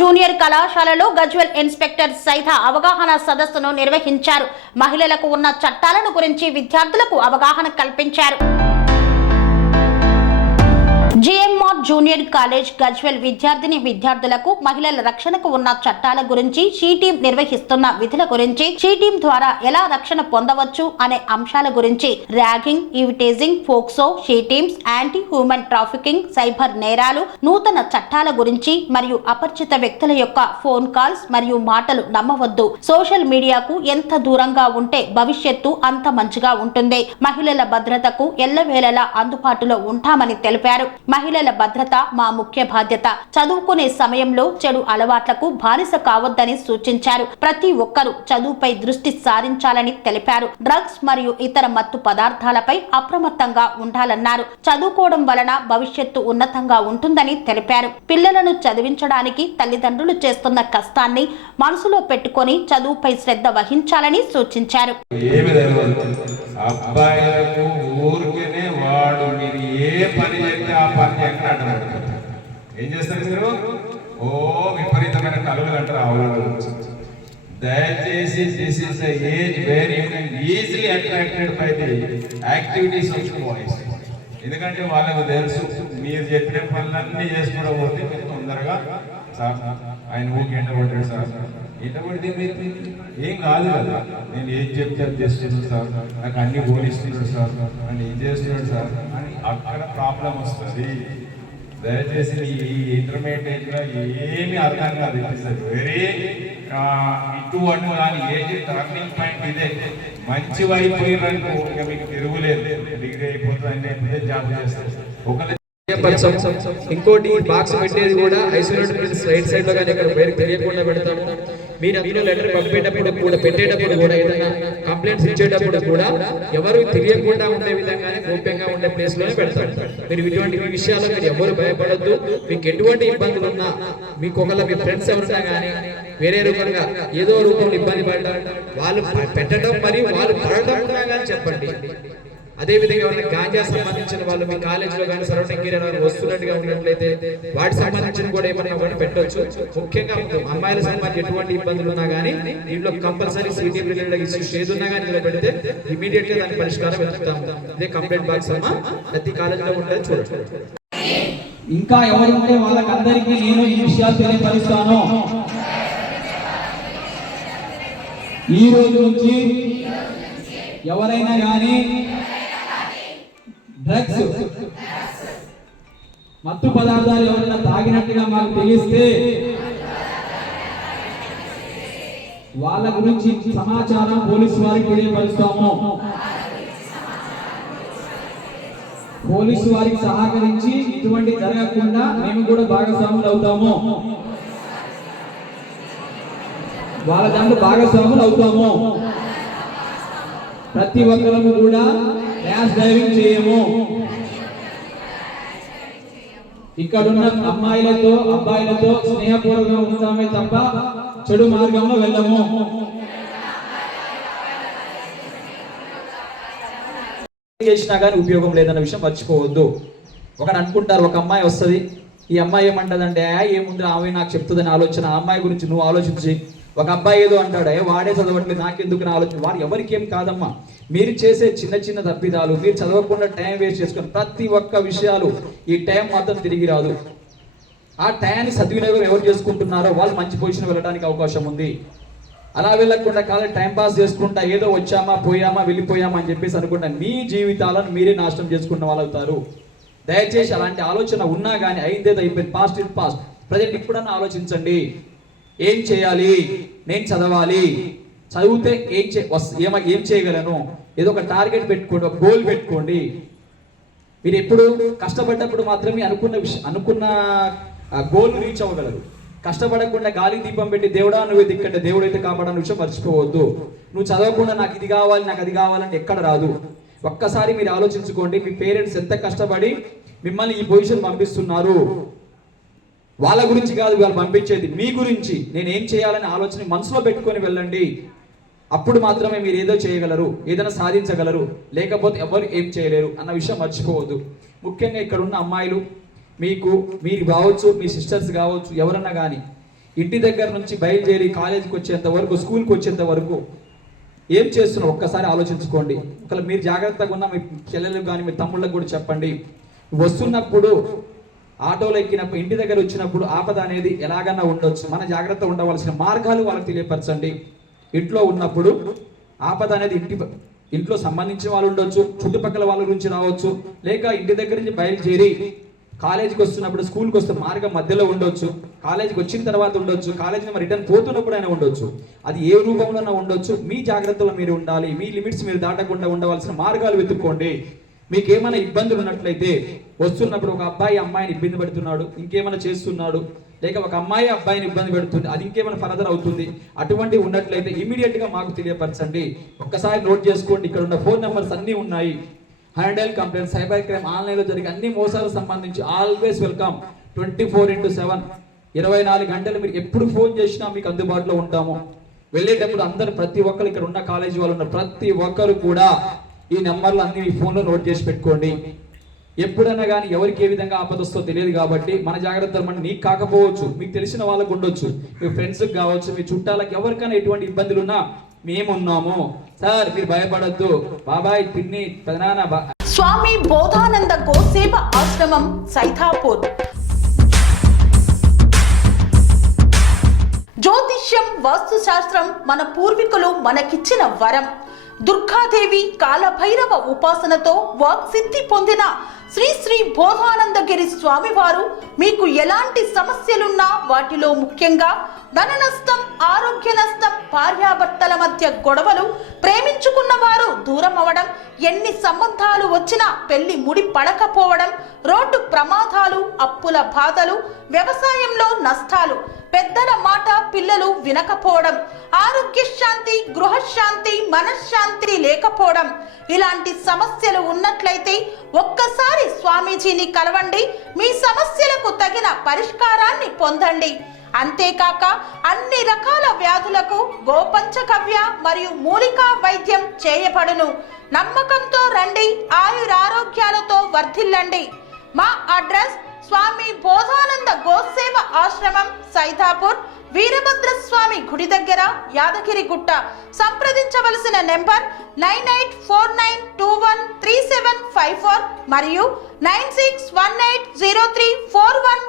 Junior కళాశాలలో Gajwel inspector సైత అవగాహన సదస్సును నిర్వహించారు. మహిళలకు ఉన్న చట్టాలను గురించి విద్యార్థులకు అవగాహన కల్పించారు. జిఎంఆర్ జూనియర్ కాలేజ్ గజ్వెల్ విద్యార్థులకు మహిళల రక్షణకు ఉన్న చట్టాల గురించి షీ టీం నిర్వహిస్తున్న విధుల గురించి, షీ టీం ద్వారా ఎలా రక్షణ పొందవచ్చు అనే అంశాల గురించి, ragging, eve teasing, POCSO, she teams, anti human trafficking, cyber నేరాలు, నూతన చట్టాల గురించి మరియు అపరిచిత వ్యక్తుల యొక్క ఫోన్ కాల్స్ మరియు మాటలు నమ్మవద్దు. సోషల్ మీడియాకు ఎంత దూరంగా ఉంటే భవిష్యత్తు అంత మంచిగా ఉంటుంది. మహిళల భద్రతకు ఎల్లవేళలా అందుబాటులో ఉంటామని తెలిపారు. మహిళల భద్రత మా ముఖ్య బాధ్యత. చదువుకునే సమయంలో చెడు అలవాట్లకు బానిస కావద్దని సూచించారు. ప్రతి ఒక్కరూ చదువుపై దృష్టి సారించాలని తెలిపారు. డ్రగ్స్ మరియు ఇతర మత్తు పదార్థాలపై అప్రమత్తంగా ఉండాలన్నారు. చదువుకోవడం వలన భవిష్యత్తు ఉన్నతంగా ఉంటుందని తెలిపారు. పిల్లలను చదివించడానికి తల్లిదండ్రులు చేస్తున్న కష్టాన్ని మనసులో పెట్టుకొని చదువుపై శ్రద్ధ వహించాలని సూచించారు. అబ్బాయిలకు ఊరికేనే వాడు మీరు ఏ పని చేస్తే ఆ పని ఎక్కడ అడ్డపడతారు. ఏం చేస్తారు మీరు? ఓ విపరీతమైన కలుగులు అంటారు ఆవుల. దయచేసి this is the age where you can easily attracted by the activities of boys. ఎందుకంటే వాళ్ళకు తెలుసు మీరు చెప్పిన పనులన్నీ చేసుకోవడం పోతే మీరు తొందరగా సార్ ఆయన ఊరికి ఎంటబడ్డాడు సార్, ఎంటబడితే ఏం కాదు కదా, నేను ఏం చెప్తే అది చేస్తున్నాను సార్, నాకు అన్ని బోధిస్తున్నాడు సార్, అని ఏం చేస్తున్నాడు సార్ అని అక్కడ ప్రాబ్లం వస్తుంది. దయచేసి ఈ ఇంటర్మీడియట్ ఏజ్లో ఏమీ అర్థం కాదు. వెరీ ఇటు అటు దాని ఏజ్ టర్నింగ్ పాయింట్ ఇదే. మంచి వైపు పోయినట్టు ఇంకా మీకు తిరుగులేదు. డిగ్రీ అయిపోతుంది అయిపోతే జాబ్ చేస్తారు. ఒకరి ఇంకోటి బాక్స్ పెట్టేది కూడా ఐసోలేటెడ్ సైడ్ లో కానీ ఇక్కడ వేరే తెలియకుండా పెడతాము. మీరు అందులో లెటర్ పంపేటప్పుడు కూడా పెట్టేటప్పుడు కూడా ఏదైనా కంప్లైంట్స్ ఇచ్చేటప్పుడు కూడా ఎవరు తెలియకుండా ఉండే విధంగానే గోప్యంగా ఉండే ప్లేస్ లోనే పెడతారు. మీరు ఇటువంటి విషయాల్లో మీరు ఎవరు భయపడద్దు. మీకు ఎటువంటి ఇబ్బందులు ఉన్నా, మీకు ఒకళ్ళ మీ ఫ్రెండ్స్ ఎవరున్నా కానీ వేరే రూపంగా ఏదో రూపంలో ఇబ్బంది పడతారు, వాళ్ళు పెట్టడం మరియు వాళ్ళు పడటం కానీ చెప్పండి. అదేవిధంగా ఎవరైనా గాంజా సంబంధించిన వాళ్ళు మీ కాలేజీలో కానీ సరౌండింగ్ ఏరియా వస్తున్నట్టుగా ఉన్నట్లయితే వాటికి సంబంధించిన కూడా ఏమైనా పెట్టవచ్చు. ముఖ్యంగా అమ్మాయిల సంబంధించి ఎటువంటి ఇబ్బందులు ఉన్నా కానీ దీంట్లో కంపల్సరీ సిటీ రిలేటెడ్ ఇష్యూస్ ఏదున్నా కానీ ఇలా పెడితే ఇమీడియట్ గా దాని పరిష్కారం వెతుకుతాము. ఇదే కంప్లైంట్ బాక్స్ అమ్మా ప్రతి కాలేజీలో ఉంటుంది, చూడండి. ఇంకా ఎవరుంటే వాళ్ళకందరికీ నేను ఈ విషయాలు తెలియపరుస్తాను. ఈ రోజు నుంచి ఎవరైనా కానీ డ్రగ్స్, మత్తు పదార్థాలు ఎవరైనా తాగినట్టుగా మాకు తెలిస్తే వాళ్ళ గురించి సమాచారం పోలీసు వారికి తెలియపరుస్తాము. పోలీసు వారికి సహకరించి ఇటువంటి జరగకుండా మేము కూడా భాగస్వాములు అవుతాము. వాళ్ళ దాంట్లో భాగస్వాములు అవుతాము. ప్రతి ఒక్కరము కూడా ర్యాష్ డ్రైవింగ్ చేయము. ఇక్కడున్న అమ్మాయిలతో అబ్బాయిలతో స్నేహపూర్వకంగా ఉంటామే తప్ప చెడు మార్గంలో వెళ్ళము. చేసినా కానీ ఉపయోగం లేదన్న విషయం మర్చిపోవద్దు. ఒకరు అనుకుంటారు, ఒక అమ్మాయి వస్తుంది, ఈ అమ్మాయి ఏమంటదంటే ఏముంది ఆమె నాకు చెప్తుందని ఆలోచన. ఆ అమ్మాయి గురించి నువ్వు ఆలోచించి, ఒక అబ్బాయి ఏదో అంటాడు, వాడే చదవట్లేదు నాకెందుకు నా ఆలోచన. వాడు ఎవరికి ఏం కాదమ్మా. మీరు చేసే చిన్న చిన్న తప్పిదాలు, మీరు చదవకుండా టైం వేస్ట్ చేసుకుని ప్రతి ఒక్క విషయాలు, ఈ టైం మాత్రం తిరిగి రాదు. ఆ టైంని సద్వినియోగం ఎవరు చేసుకుంటున్నారో వాళ్ళు మంచి పొజిషన్ వెళ్ళడానికి అవకాశం ఉంది. అలా వెళ్ళకుండా కాదు టైం పాస్ చేసుకుంటా ఏదో వచ్చామా పోయామా వెళ్ళిపోయామా అని చెప్పేసి అనుకుంటా మీ జీవితాలను మీరే నాశనం చేసుకున్న వాళ్ళు అవుతారు. దయచేసి అలాంటి ఆలోచన ఉన్నా కానీ అయిందేదో అయిపోయింది, పాస్ట్ ఇన్ పాస్ట్. ప్రజెంట్ ఇప్పుడన్నా ఆలోచించండి, ఏం చేయాలి, నేను చదవాలి, చదివితే ఏం చేయగలను, ఏదో ఒక టార్గెట్ పెట్టుకోండి, ఒక గోల్ పెట్టుకోండి. మీరు ఎప్పుడు కష్టపడ్డప్పుడు మాత్రమే అనుకున్న గోల్ రీచ్ అవ్వగలరు. కష్టపడకుండా గాలి దీపం పెట్టి దేవుడా నువ్వు దిక్కంటే దేవుడైతే కాపాడని విషయం మర్చిపోవద్దు. నువ్వు చదవకుండా నాకు ఇది కావాలి నాకు అది కావాలంటే ఎక్కడ రాదు. ఒక్కసారి మీరు ఆలోచించుకోండి, మీ పేరెంట్స్ ఎంత కష్టపడి మిమ్మల్ని ఈ పొజిషన్ పంపిస్తున్నారు. వాళ్ళ గురించి కాదు వాళ్ళు పంపించేది, మీ గురించి. నేను ఏం చేయాలని ఆలోచన మనసులో పెట్టుకొని వెళ్ళండి. అప్పుడు మాత్రమే మీరు ఏదో చేయగలరు, ఏదైనా సాధించగలరు, లేకపోతే ఎవరు ఏం చేయలేరు అన్న విషయం మర్చిపోవద్దు. ముఖ్యంగా ఇక్కడ ఉన్న అమ్మాయిలు, మీరు కావచ్చు, మీ సిస్టర్స్ కావచ్చు, ఎవరన్నా కానీ ఇంటి దగ్గర నుంచి బయలుదేరి కాలేజీకి వచ్చేంత వరకు, స్కూల్కి వచ్చేంత వరకు ఏం చేస్తున్నావు ఒక్కసారి ఆలోచించుకోండి. ఒకవేళ మీరు జాగ్రత్తగా ఉన్న మీ చెల్లెలకు కానీ మీ తమ్ముళ్ళకు కూడా చెప్పండి. వస్తున్నప్పుడు ఆటోలో ఎక్కినప్పుడు, ఇంటి దగ్గర వచ్చినప్పుడు ఆపద అనేది ఎలాగన్నా ఉండొచ్చు. మన జాగ్రత్త ఉండవలసిన మార్గాలు వాళ్ళకి తెలియపరచండి. ఇంట్లో ఉన్నప్పుడు ఆపద అనేది ఇంట్లో సంబంధించిన వాళ్ళు ఉండొచ్చు, చుట్టుపక్కల వాళ్ళ గురించి రావచ్చు, లేక ఇంటి దగ్గర నుంచి బయలుదేరి కాలేజీకి వస్తున్నప్పుడు, స్కూల్కి వస్తే మార్గం మధ్యలో ఉండొచ్చు, కాలేజీకి వచ్చిన తర్వాత ఉండొచ్చు, కాలేజీ రిటర్న్ పోతున్నప్పుడు అయినా ఉండొచ్చు. అది ఏ రూపంలోనైనా ఉండొచ్చు. మీ జాగ్రత్తలో మీరు ఉండాలి. మీ లిమిట్స్ మీరు దాటకుండా ఉండవలసిన మార్గాలు వెతుక్కోండి. మీకు ఏమైనా ఇబ్బందులు ఉన్నట్లయితే, వస్తున్నప్పుడు ఒక అబ్బాయి అమ్మాయిని ఇబ్బంది పెడుతున్నాడు, ఇంకేమైనా చేస్తున్నాడు, లేక ఒక అమ్మాయి అబ్బాయిని ఇబ్బంది పెడుతుంది, అది ఇంకేమైనా ఫర్దర్ అవుతుంది, అటువంటి ఉన్నట్లయితే ఇమీడియట్ గా మాకు తెలియపరచండి. ఒక్కసారి నోట్ చేసుకోండి. ఇక్కడ ఉన్న ఫోన్ నెంబర్స్ అన్నీ ఉన్నాయి. హ్యాండల్ కంప్లైంట్, సైబర్ క్రైమ్, ఆన్లైన్లో జరిగే అన్ని మోసాలకు సంబంధించి ఆల్వేస్ వెల్కమ్. 24/7 24 గంటలు మీరు ఎప్పుడు ఫోన్ చేసినా మీకు అందుబాటులో ఉంటాము. వెళ్ళేటప్పుడు అందరు, ప్రతి ఒక్కరు, ఇక్కడ ఉన్న కాలేజీ వాళ్ళు ఉన్న ప్రతి ఒక్కరు కూడా ఈ నెంబర్లు అన్ని మీ ఫోన్లో నోట్ చేసి పెట్టుకోండి. ఎప్పుడైనా కానీ ఎవరికి ఏ విధంగా ఆపదొస్తో తెలియదు కాబట్టి మన జాగ్రత్తలు మన నీకు కాకపోవచ్చు, మీకు తెలిసిన వాళ్ళకు ఉండొచ్చు, మీ ఫ్రెండ్స్కి కావచ్చు, మీ చుట్టాలకు ఎవరికైనా ఎటువంటి ఇబ్బందులు ఉన్నా మేమున్నాము సార్, మీరు భయపడద్దు. బాబాయ్, పిన్ని, పెదనాన్న. స్వామి బోధానంద గోసేవ ఆశ్రమం, సైథాపూర్. జ్యోతిష్యం, వాస్తు శాస్త్రం మన పూర్వీకులు మనకిచ్చిన వరం. దుర్గాదేవి, కాలభైరవ ఉపాసనతో వాక్సిద్ధి పొందిన శ్రీ శ్రీ బోధానందగిరి స్వామివారు మీకు ఎలాంటి సమస్యలున్నా, వాటిలో ముఖ్యంగా ధన నష్టం, ఆరోగ్య నష్టం, భార్యాభర్తల మధ్య గొడవలు, ప్రేమించుకున్న వారు దూరం అవడం, ఎన్ని సంబంధాలు వచ్చినా పెళ్లి ముడి పడకపోవడం, రోడ్డు ప్రమాదాలు, అప్పుల బాధలు, వ్యవసాయంలో నష్టాలు, పెద్దల మాట పిల్లలు వినకపోవడం, ఆరోగ్య శాంతి, గృహశాంతి, మనశ్శాంతి లేకపోవడం, ఇలాంటి సమస్యలు ఉన్నట్లయితే ఒక్కసారి స్వామీజీని కలవండి. మీ సమస్యలకు తగిన పరిష్కారాన్ని పొందండి. అంతేకాక అన్ని రకాల వ్యాధులకు గోపంచకవ్య మరియు మూలికా వైద్యం చేయబడును. నమ్మకంతో రండి, ఆయురారోగ్యాలతో వర్ధిల్లండి. మా అడ్రస్ స్వామి బోధానంద గోసేవ ఆశ్రమం, సైథాపూర్, వీరభద్రస్వామి గుడి దగ్గర, యాదగిరిగుట్ట. సంప్రదించవలసిన నెంబర్ 9849213754 మరియు 96180341